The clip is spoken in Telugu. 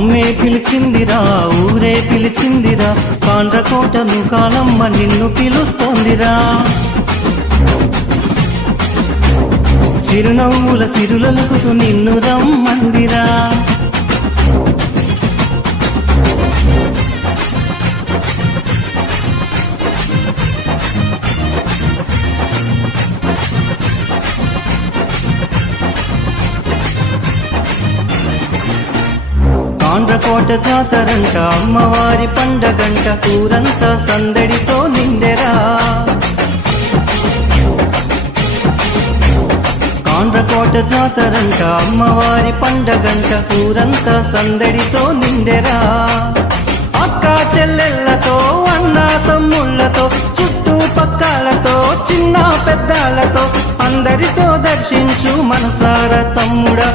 అమ్మే పిలిచిందిరా, ఊరే పిలిచిందిరా, కాండ్రకోటను కాలమ్మ నిన్ను పిలుస్తోందిరా. చిరునవ్వుల సిరులలుకుతూ నిన్ను రమ్మందిరా. కాండ్రకోట జాతరంట, అమ్మవారి పండగంట, ఊరంతా సందడితో నిండెరా. కాండ్రకోట జాతరంట, అమ్మవారి పండగంట, ఊరంతా సందడితో నిండెరా. అక్క చెల్లెళ్లతో, అన్న తమ్ముళ్లతో, చుట్టూ పక్కలతో, చిన్న పెద్దలతో అందరితో దర్శించు మనసార తమ్ముడా.